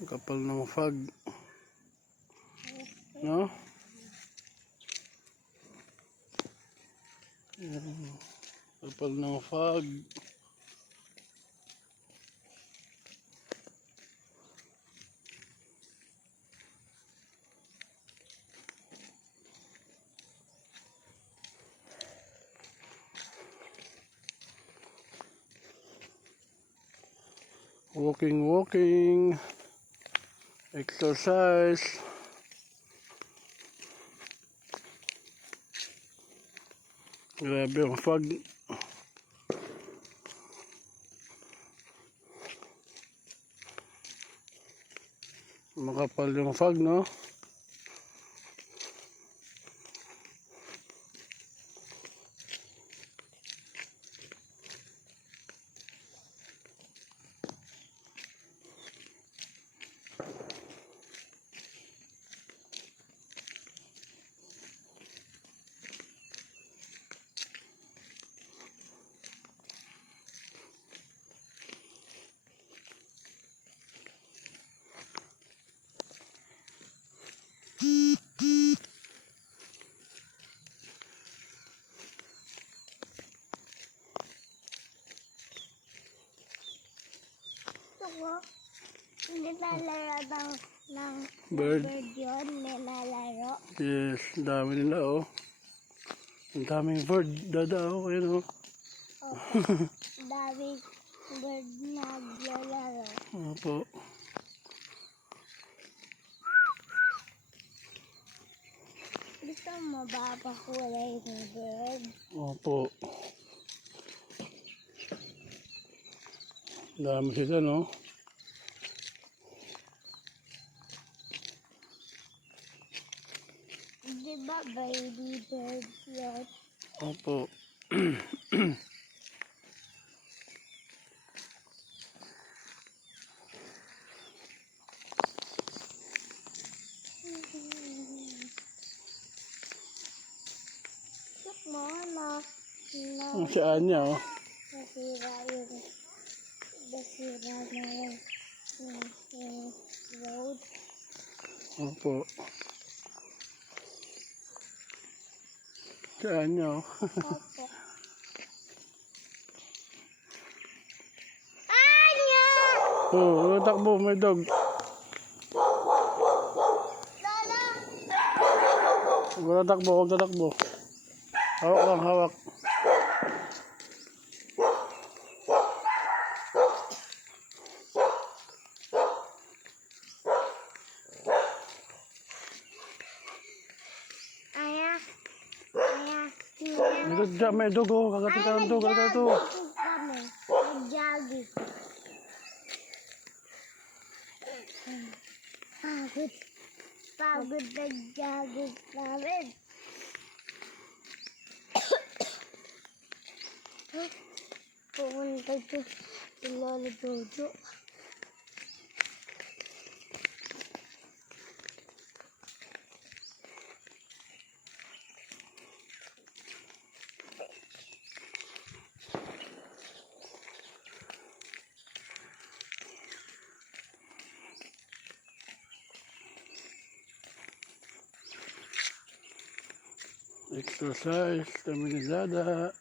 Kapal ng fog. No? Kapal ng fog. Walking, exercise. Grabe ang fog. Makapal yung fog, no? Nilalaro ng Bird yun, nilalaro. Yes, dami nila, oh. Ang daming bird, dada, oh. Ayun, oh. Daming bird naglalaro. Opo. Gusto mo ba pakulay ng bird? Opo. Dami sila, no? Di ba baby bird yun? Opo. Look mo na Ang saan niya, oh. nasira na yung road. Opo. Saan niya, oh. Opo. Anya! Oh, takbo, may dog. Lola! Huwag tatakbo, huwag tatakbo. Hawak lang, hawak. Aya! Dito dyan, may dog, oh. Kagatin ka ng dog, kagatin to. Kami. Nag-jogging. Pagod nag-jogging namin. Pumunta ko si Lola Jojo. Exercise, kami ni Dada.